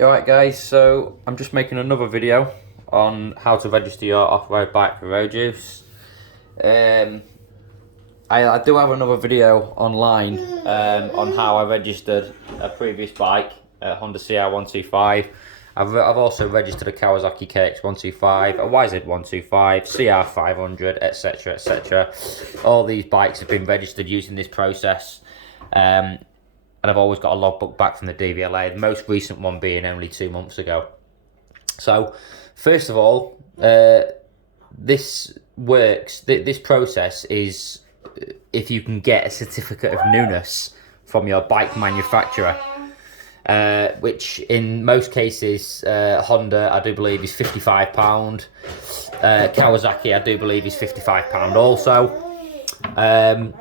Alright guys, so I'm just making another video on how to register your off-road bike for road use. I do have another video online on how I registered a previous bike, a Honda CR125. I've also registered a Kawasaki KX125, a YZ125, CR500, etc, etc. All these bikes have been registered using this process. And I've always got a logbook back from the DVLA, the most recent one being only 2 months ago. So, first of all, this works, this process is if you can get a certificate of newness from your bike manufacturer, which in most cases, Honda, I do believe, is £55. Kawasaki, I do believe, is £55 also.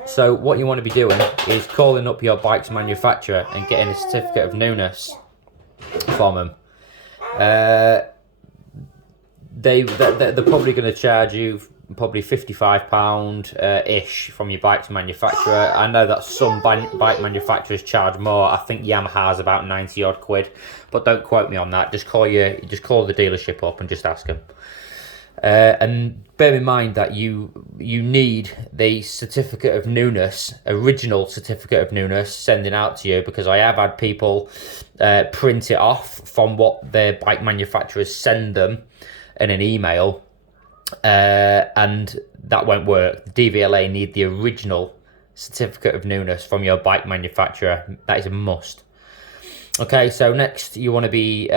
So what you want to be doing is calling up your bike's manufacturer and getting a certificate of newness from them. They're probably going to charge you probably £55 ish from your bike's manufacturer. I know that some bike manufacturers charge more. I think Yamaha's about 90 odd quid, but don't quote me on that. Just call the dealership up and just ask them. And bear in mind that you need the certificate of newness, original certificate of newness, sending out to you, because I have had people print it off from what their bike manufacturers send them in an email, and that won't work. The DVLA need the original certificate of newness from your bike manufacturer. That is a must. Okay, so next you want to be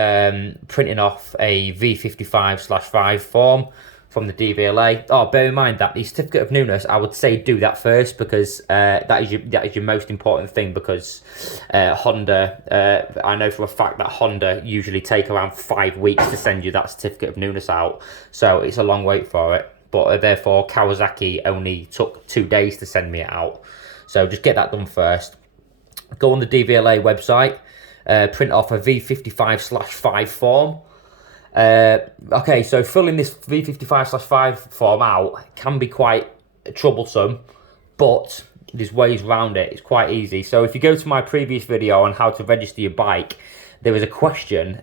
printing off a V55/5 form from the DVLA. Oh, bear in mind that the certificate of newness, I would say do that first, because that is your most important thing, because Honda, I know for a fact that Honda usually take around 5 weeks to send you that certificate of newness out, so it's a long wait for it. But therefore Kawasaki only took 2 days to send me it out, so just get that done first. Go on the DVLA website. Print off a V55/5 form. Okay, so filling this V55/5 form out can be quite troublesome, but there's ways around it. It's quite easy. So if you go to my previous video on how to register your bike, there is a question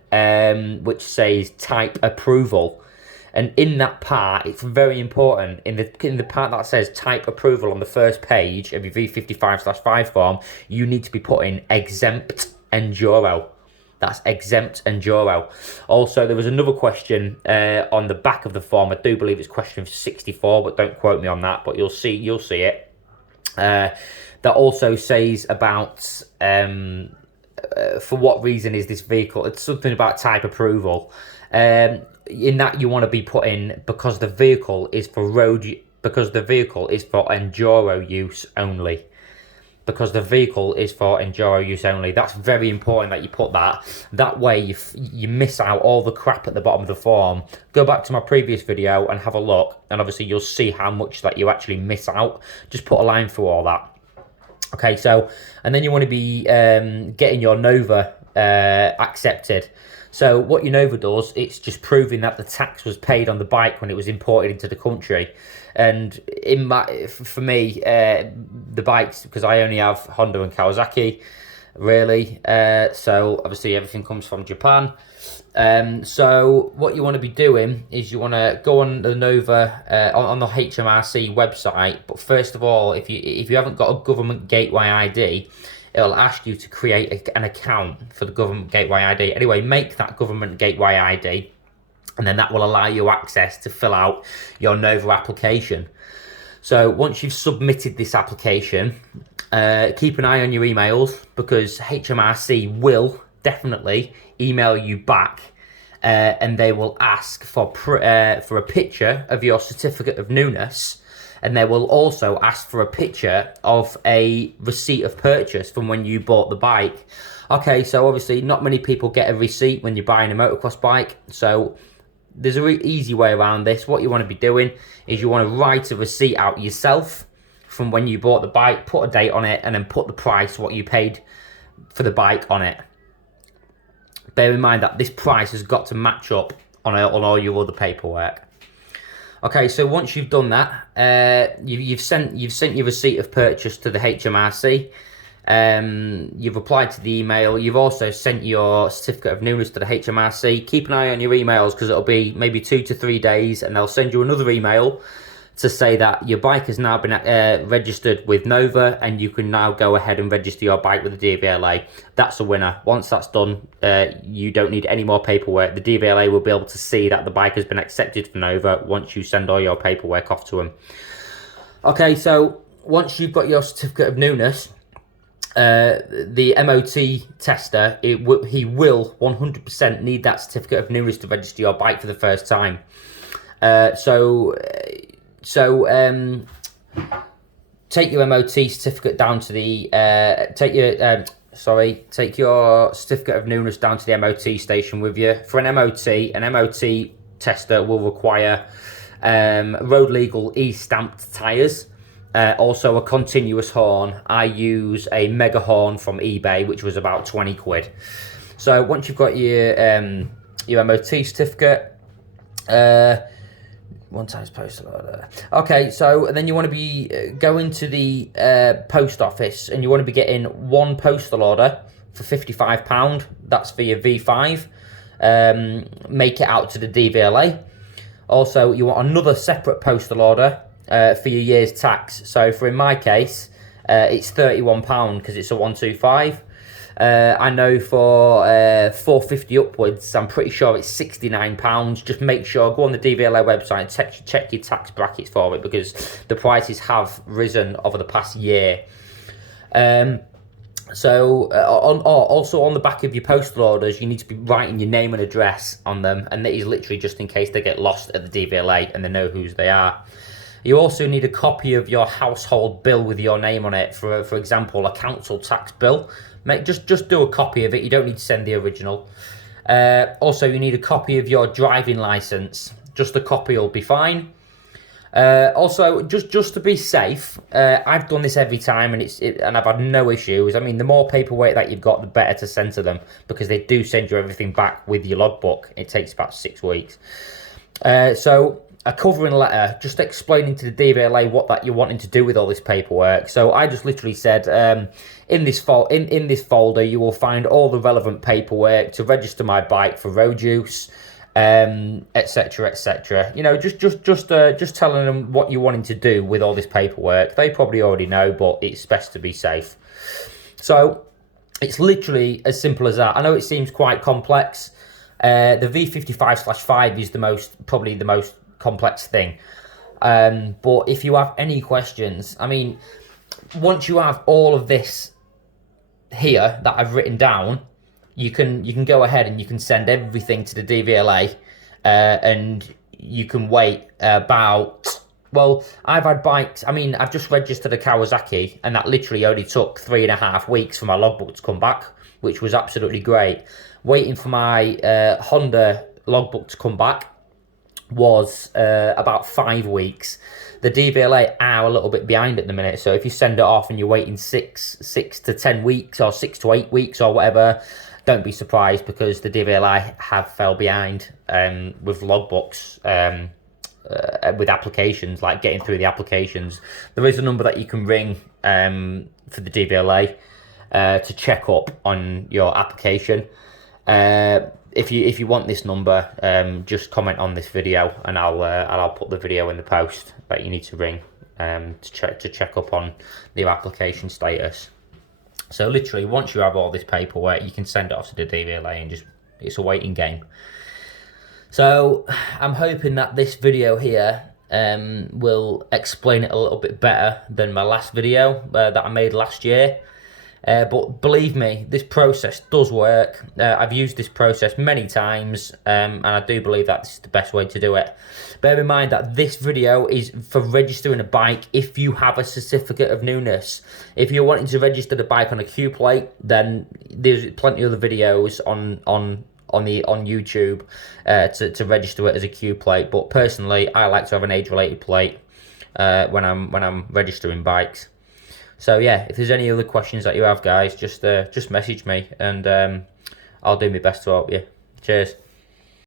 which says type approval. And in that part, it's very important, in the part that says type approval on the first page of your V55/5 form, you need to be putting exempt enduro. That's exempt enduro. Also, there was another question on the back of the form. I do believe it's question 64, but don't quote me on that, but you'll see it. That also says about for what reason is this vehicle, it's something about type approval. In that you want to be putting because the vehicle is for enduro use only. Because the vehicle is for enduro use only. That's very important that you put that. That way you miss out all the crap at the bottom of the form. Go back to my previous video and have a look, and obviously you'll see how much that you actually miss out. Just put a line through all that. Okay, so, and then you want to be getting your Nova accepted. So what your Nova does, it's just proving that the tax was paid on the bike when it was imported into the country. And for me, the bikes, because I only have Honda and Kawasaki, really. So obviously everything comes from Japan. So what you want to be doing is you want to go on the Nova on the HMRC website. But first of all, if you haven't got a government gateway ID, it'll ask you to create an account for the government gateway ID. Anyway, make that government gateway ID, and then that will allow you access to fill out your Nova application. So once you've submitted this application, keep an eye on your emails, because HMRC will definitely email you back, and they will ask for a picture of your certificate of newness. And they will also ask for a picture of a receipt of purchase from when you bought the bike. Okay, so obviously not many people get a receipt when you're buying a motocross bike. So there's a really easy way around this. What you want to be doing is you want to write a receipt out yourself from when you bought the bike, put a date on it, and then put the price, what you paid for the bike, on it. Bear in mind that this price has got to match up on all your other paperwork. Okay, so once you've done that, you've sent your receipt of purchase to the HMRC, You've replied to the email. You've also sent your certificate of newness to the HMRC. Keep an eye on your emails, because it'll be maybe 2 to 3 days, and they'll send you another email to say that your bike has now been registered with Nova, and you can now go ahead and register your bike with the DVLA. That's a winner. Once that's done, you don't need any more paperwork. The DVLA will be able to see that the bike has been accepted for Nova once you send all your paperwork off to them. Okay, so once you've got your certificate of newness, the MOT tester, he will 100% need that certificate of newness to register your bike for the first time. Take your MOT certificate down to the take your certificate of newness down to the MOT station with you. For an MOT tester will require road legal E-stamped tyres. Also a continuous horn. I use a mega horn from eBay, which was about 20 quid. So once you've got your MOT certificate, one times postal order. Okay, so then you want to be going to the post office, and you want to be getting one postal order for £55. That's for your V5. Make it out to the DVLA. Also, you want another separate postal order for your year's tax. So in my case, it's £31 because it's a 125. I know for 450 upwards, I'm pretty sure it's £69. Just make sure, go on the DVLA website and check your tax brackets for it, because the prices have risen over the past year. Also on the back of your postal orders, you need to be writing your name and address on them, and that is literally just in case they get lost at the DVLA and they know whose they are. You also need a copy of your household bill with your name on it. For example, a council tax bill. Just do a copy of it. You don't need to send the original. Also, you need a copy of your driving license. Just a copy will be fine. Also, just to be safe, I've done this every time, and I've had no issues. I mean, the more paperwork that you've got, the better to send to them, because they do send you everything back with your logbook. It takes about 6 weeks. So a covering letter, just explaining to the DVLA what you're wanting to do with all this paperwork. So I just literally said, in this folder, you will find all the relevant paperwork to register my bike for road use, etc., etc. You know, just telling them what you're wanting to do with all this paperwork. They probably already know, but it's best to be safe. So it's literally as simple as that. I know it seems quite complex. The V55/5 is probably the most complex thing. But if you have any questions, I mean, once you have all of this here that I've written down, you can go ahead and you can send everything to the DVLA, and you can wait about, well, I've had bikes, I mean, I've just registered a Kawasaki, and that literally only took 3.5 weeks for my logbook to come back, which was absolutely great. Waiting for my Honda logbook to come back was about 5 weeks. The DVLA are a little bit behind at the minute, so if you send it off and you're waiting 6 to 10 weeks or 6 to 8 weeks or whatever, don't be surprised, because the DVLA have fell behind with logbooks, with applications, like getting through the applications. There is a number that you can ring for the DVLA to check up on your application. If you want this number, just comment on this video, and I'll put the video in the post that you need to ring to check up on your application status. So literally, once you have all this paperwork, you can send it off to the DVLA, and it's a waiting game. So I'm hoping that this video here will explain it a little bit better than my last video that I made last year. But believe me, this process does work. I've used this process many times, and I do believe that this is the best way to do it. Bear in mind that this video is for registering a bike if you have a certificate of newness. If you're wanting to register the bike on a Q plate, then there's plenty of other videos on YouTube to register it as a Q plate. But personally, I like to have an age-related plate when I'm registering bikes. So yeah, if there's any other questions that you have, guys, just message me, and I'll do my best to help you. Cheers.